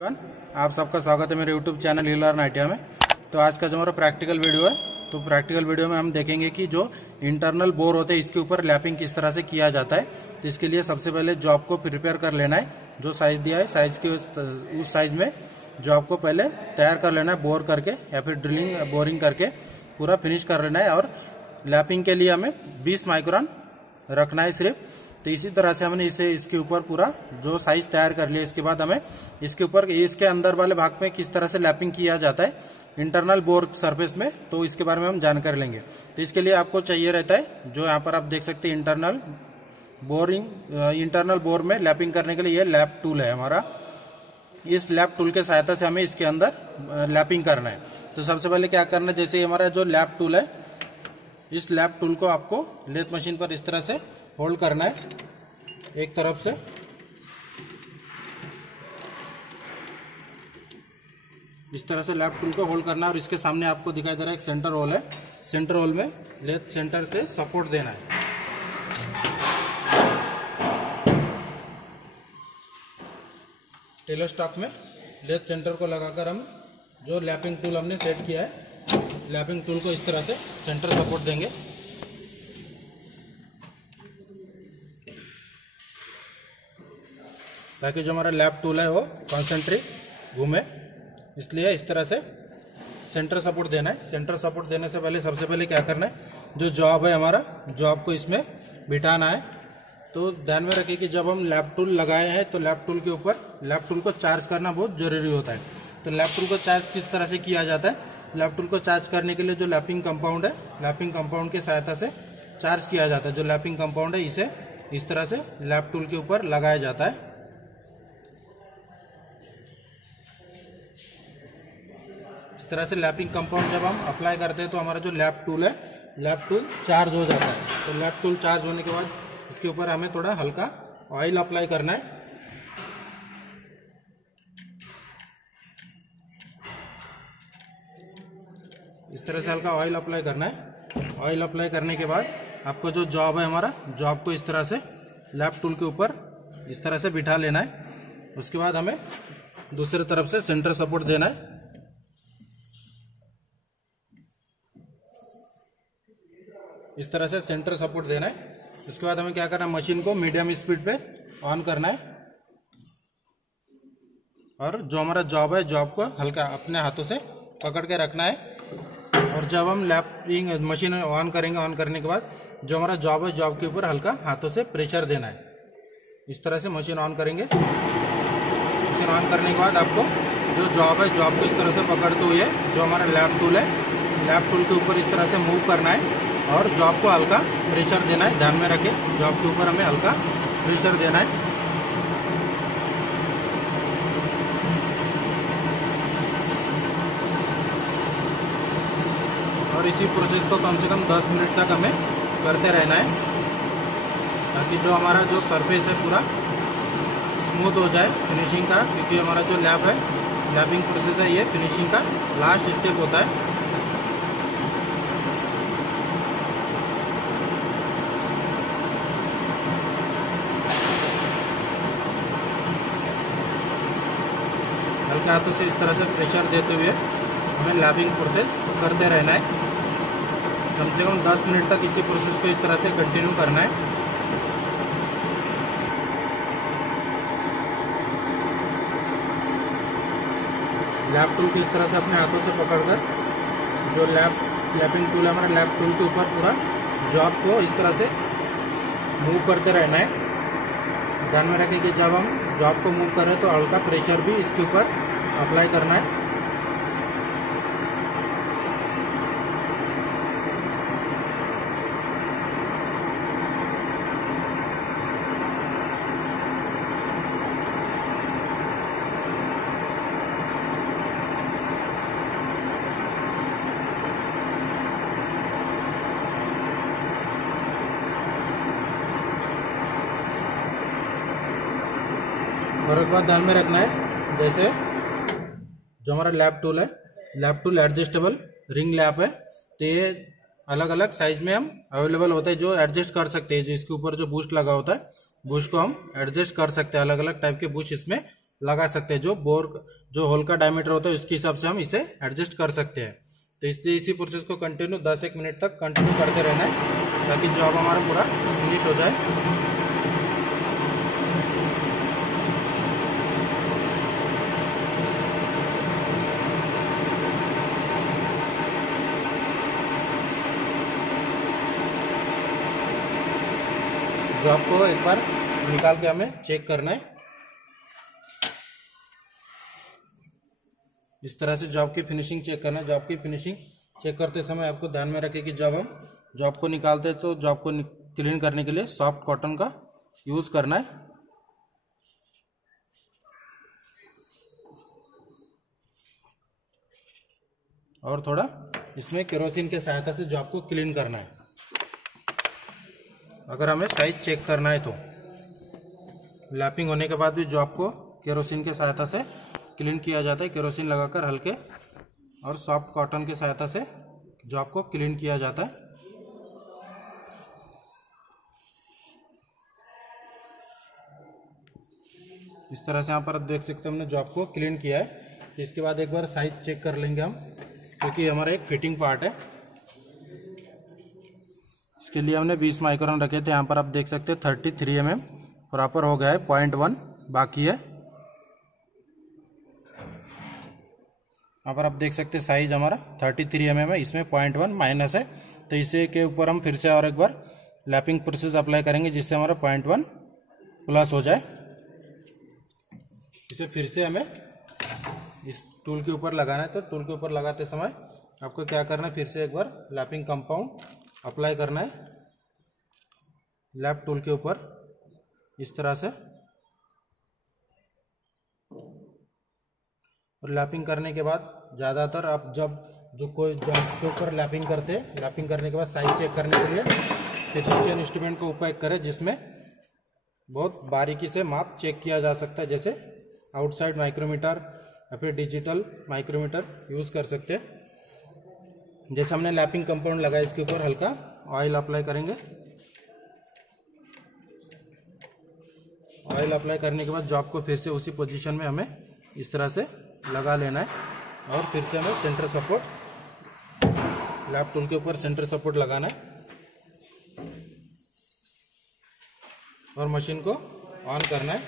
आप सबका स्वागत है मेरे YouTube चैनल हीलर आइडिया में। तो आज का जो हमारा प्रैक्टिकल वीडियो है, तो प्रैक्टिकल वीडियो में हम देखेंगे कि जो इंटरनल बोर होते हैं इसके ऊपर लैपिंग किस तरह से किया जाता है। तो इसके लिए सबसे पहले जॉब को प्रिपेयर कर लेना है। जो साइज दिया है साइज के उस साइज में जॉब को पहले तैयार कर लेना है, बोर करके या फिर ड्रिलिंग बोरिंग करके पूरा फिनिश कर लेना है। और लैपिंग के लिए हमें 20 माइक्रोन रखना है सिर्फ। तो इसी तरह से हमने इसे इसके ऊपर पूरा जो साइज तैयार कर लिया, इसके बाद हमें इसके ऊपर इसके अंदर वाले भाग में किस तरह से लैपिंग किया जाता है इंटरनल बोर सरफेस में, तो इसके बारे में हम जानकारी लेंगे। तो इसके लिए आपको चाहिए रहता है जो यहाँ पर आप देख सकते हैं इंटरनल बोर में लैपिंग करने के लिए ये लैप टूल है हमारा। इस लैप टूल के सहायता से हमें इसके अंदर लैपिंग करना है। तो सबसे पहले क्या करना है, जैसे हमारा जो लैप टूल है, इस लैप टूल को आपको लेथ मशीन पर इस तरह से होल्ड करना है एक तरफ से। इस तरह से लैप टूल को होल्ड करना है और इसके सामने आपको दिखाई दे रहा है एक सेंटर होल है। सेंटर होल में लेथ सेंटर से सपोर्ट देना है। टेलर स्टॉक में लेथ सेंटर को लगाकर हम जो लैपिंग टूल हमने सेट किया है, लैपिंग टूल को इस तरह से सेंटर सपोर्ट देंगे ताकि जो हमारा लैप टूल है वो कॉन्सेंट्रिक घूमे। इसलिए इस तरह से सेंटर सपोर्ट देना है। सेंटर सपोर्ट देने से पहले सबसे पहले क्या करना है, जो जॉब है हमारा, जॉब को इसमें बिठाना है। तो ध्यान में रखिए कि जब हम लैप टूल लगाए हैं तो लैप टूल के ऊपर लैप टूल को चार्ज करना बहुत जरूरी होता है। तो लैप टूल को चार्ज किस तरह से किया जाता है, लैप टूल को चार्ज करने के लिए जो लैपिंग कंपाउंड है, लैपिंग कंपाउंड की सहायता से चार्ज किया जाता है। जो लैपिंग कंपाउंड है इसे इस तरह से लैप टूल के ऊपर लगाया जाता है। इस तरह से लैपिंग कंपाउंड जब हम अप्लाई करते हैं तो हमारा जो लैप टूल है, लैप टूल चार्ज हो जाता है। तो लैप टूल चार्ज होने के बाद इसके ऊपर हमें थोड़ा हल्का ऑयल अप्लाई करना है। इस तरह से हल्का ऑयल अप्लाई करना है। ऑयल अप्लाई करने के बाद आपको जो जॉब है हमारा, जॉब को इस तरह से लैप टूल के ऊपर इस तरह से बिठा लेना है। उसके बाद हमें दूसरी तरफ से सेंटर सपोर्ट देना है। इस तरह से सेंटर सपोर्ट देना है। इसके बाद हमें क्या करना है, मशीन को मीडियम स्पीड पे ऑन करना है और जो हमारा जॉब है, जॉब को हल्का अपने हाथों से पकड़ के रखना है। और जब हम लैपिंग मशीन ऑन करेंगे, ऑन करने के बाद जो हमारा जॉब है, जॉब के ऊपर हल्का हाथों से प्रेशर देना है। इस तरह से मशीन ऑन करेंगे। मशीन ऑन करने के बाद आपको जो जॉब है, जॉब को इस तरह से पकड़ते हुए जो हमारा लैप टूल है, लैप टूल के ऊपर इस तरह से मूव करना है और जॉब को हल्का प्रेशर देना है। ध्यान में रखें, जॉब के ऊपर हमें हल्का प्रेशर देना है। और इसी प्रोसेस को कम से कम 10 मिनट तक हमें करते रहना है ताकि जो हमारा जो सरफेस है पूरा स्मूथ हो जाए फिनिशिंग का। क्योंकि हमारा जो लैप है, लैपिंग प्रोसेस है, ये फिनिशिंग का लास्ट स्टेप होता है। हल्के हाथों से इस तरह से प्रेशर देते हुए हमें लैपिंग प्रोसेस करते रहना है। कम से कम 10 मिनट तक इसी प्रोसेस को इस तरह से कंटिन्यू करना है। लैप टूल को इस तरह से अपने हाथों से पकड़कर जो लैपिंग टूल है हमारा, लैप टूल के ऊपर पूरा जॉब को इस तरह से मूव करते रहना है। ध्यान में रखें कि जब हम जॉब को मूव करें तो हल्का प्रेशर भी इसके ऊपर अप्लाई करना है। और एक बात ध्यान में रखना है, जैसे जो हमारा लैप टूल है, lap tool adjustable ring lap है। तो ये अलग अलग साइज में हम अवेलेबल होता है, जो एडजस्ट कर सकते हैं। जो इसके ऊपर जो बूस्ट लगा होता है, बुश को हम एडजस्ट कर सकते हैं। अलग अलग टाइप के बुश इसमें लगा सकते हैं। जो होल का डायमीटर होता है उसके हिसाब से हम इसे एडजस्ट कर सकते हैं। तो इसलिए इसी प्रोसेस को कंटिन्यू 10-1 मिनट तक कंटिन्यू करते रहना है ताकि जॉब हमारा पूरा फिनिश हो जाए। जॉब को एक बार निकाल के हमें चेक करना है। इस तरह से जॉब की फिनिशिंग चेक करना है। जॉब की फिनिशिंग चेक करते समय आपको ध्यान में रखें कि जब हम जॉब को निकालते हैं तो जॉब को क्लीन करने के लिए सॉफ्ट कॉटन का यूज करना है। और थोड़ा इसमें केरोसिन के सहायता से जॉब को क्लीन करना है। अगर हमें साइज चेक करना है तो लैपिंग होने के बाद भी जॉब को केरोसिन के सहायता से क्लीन किया जाता है। केरोसिन लगाकर हल्के और सॉफ्ट कॉटन के सहायता से जॉब को क्लीन किया जाता है। इस तरह से यहाँ पर देख सकते हैं हमने जॉब को क्लीन किया है। तो इसके बाद एक बार साइज चेक कर लेंगे हम, क्योंकि हमारा एक फिटिंग पार्ट है। इसके लिए हमने 20 माइक्रोन रखे थे। यहाँ पर आप देख सकते हैं 33 mm प्रॉपर हो गया है, 0.1 बाकी है। यहाँ पर आप देख सकते हैं साइज हमारा 33 mm है, इसमें 0.1 माइनस है। तो इसे के ऊपर हम फिर से और एक बार लैपिंग प्रोसेस अप्लाई करेंगे जिससे हमारा 0.1 प्लस हो जाए। इसे फिर से हमें इस टूल के ऊपर लगाना है। तो टूल के ऊपर लगाते समय आपको क्या करना है, फिर से एक बार लैपिंग कंपाउंड अप्लाई करना है लैप टूल के ऊपर इस तरह से। और लैपिंग करने के बाद ज़्यादातर आप जब कोई जॉब के ऊपर लैपिंग करते हैं, लैपिंग करने के बाद साइज चेक करने के लिए प्रिसिशन इंस्ट्रूमेंट का उपयोग करें, जिसमें बहुत बारीकी से माप चेक किया जा सकता है। जैसे आउटसाइड माइक्रोमीटर या फिर डिजिटल माइक्रोमीटर यूज़ कर सकते हैं। जैसे हमने लैपिंग कंपाउंड लगाया, इसके ऊपर हल्का ऑयल अप्लाई करेंगे। ऑयल अप्लाई करने के बाद जॉब को फिर से उसी पोजीशन में हमें इस तरह से लगा लेना है। और फिर से हमें सेंटर सपोर्ट लैप टूल के ऊपर सेंटर सपोर्ट लगाना है और मशीन को ऑन करना है।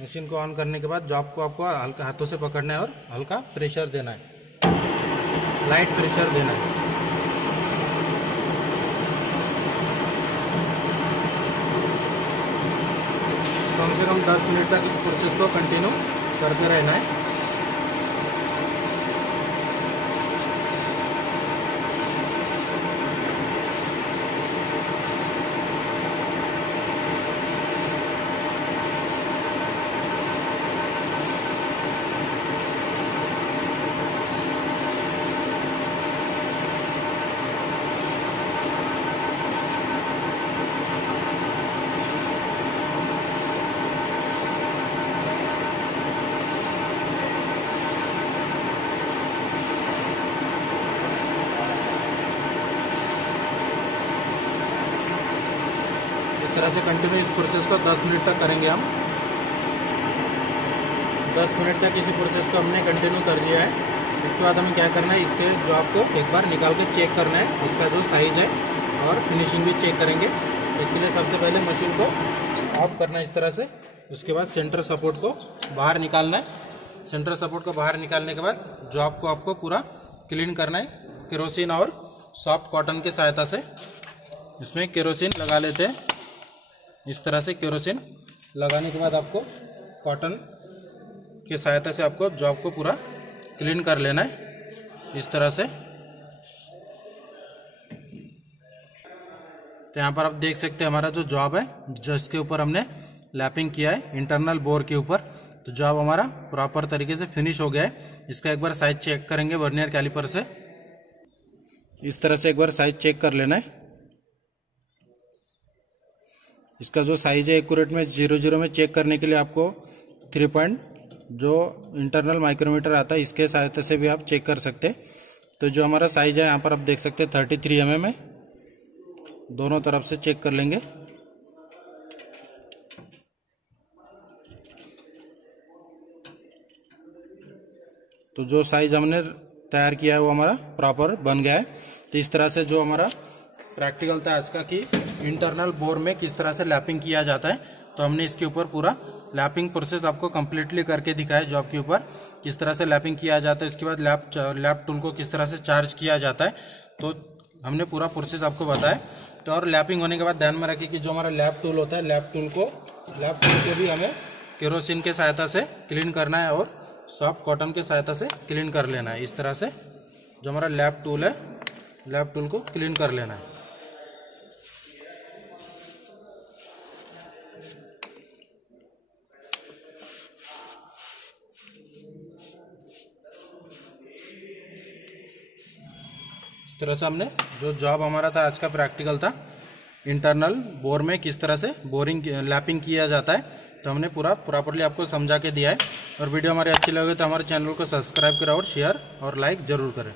मशीन को ऑन करने के बाद जॉब को आपको हल्का हाथों से पकड़ना है और हल्का प्रेशर देना है, लाइट प्रेशर देना है। कम से कम 10 मिनट तक इस प्रोसेस को कंटिन्यू करते रहना है। इस तरह से कंटिन्यू इस प्रोसेस को 10 मिनट तक करेंगे हम। 10 मिनट तक इसी प्रोसेस को हमने कंटिन्यू कर लिया है। इसके बाद हमें क्या करना है, इसके जॉब को एक बार निकाल के चेक करना है, इसका जो साइज है, और फिनिशिंग भी चेक करेंगे। इसके लिए सबसे पहले मशीन को ऑफ करना है इस तरह से। उसके बाद सेंटर सपोर्ट को बाहर निकालना है। सेंटर सपोर्ट को बाहर निकालने के बाद जॉब को आपको पूरा क्लीन करना है केरोसिन और सॉफ्ट कॉटन की सहायता से। इसमें केरोसिन लगा लेते हैं। इस तरह से केरोसिन लगाने के बाद आपको कॉटन की सहायता से आपको जॉब को पूरा क्लीन कर लेना है इस तरह से। तो यहाँ पर आप देख सकते हैं हमारा जो जॉब है, जो इसके ऊपर हमने लैपिंग किया है इंटरनल बोर के ऊपर, तो जॉब हमारा प्रॉपर तरीके से फिनिश हो गया है। इसका एक बार साइज चेक करेंगे वर्नियर कैलिपर से। इस तरह से एक बार साइज चेक कर लेना है। इसका जो साइज है एक्यूरेट में 00 में चेक करने के लिए आपको 3 पॉइंट जो इंटरनल माइक्रोमीटर आता है इसके सहायता से भी आप चेक कर सकते हैं। तो जो हमारा साइज है यहाँ पर आप देख सकते हैं 33 mm है। दोनों तरफ से चेक कर लेंगे। तो जो साइज हमने तैयार किया है वो हमारा प्रॉपर बन गया है। तो इस तरह से जो हमारा प्रैक्टिकल था आज का कि इंटरनल बोर में किस तरह से लैपिंग किया जाता है, तो हमने इसके ऊपर पूरा लैपिंग प्रोसेस आपको कंप्लीटली करके दिखाया जॉब के ऊपर किस तरह से लैपिंग किया जाता है। इसके बाद लैप टूल को किस तरह से चार्ज किया जाता है, तो हमने पूरा प्रोसेस आपको बताया। तो और लैपिंग होने के बाद ध्यान में रखिए कि जो हमारा लैप टूल होता है, लैप टूल को भी हमें केरोसिन के सहायता से क्लीन करना है और सॉफ्ट कॉटन के सहायता से क्लीन कर लेना है। इस तरह से जो हमारा लैप टूल है, लैप टूल को क्लीन कर लेना है। इस तरह से हमने जो जॉब हमारा था आज का प्रैक्टिकल था इंटरनल बोर में किस तरह से बोरिंग लैपिंग किया जाता है, तो हमने पूरा प्रॉपरली आपको समझा के दिया है। और वीडियो हमारी अच्छी लगे तो हमारे चैनल को सब्सक्राइब करें और शेयर और लाइक जरूर करें।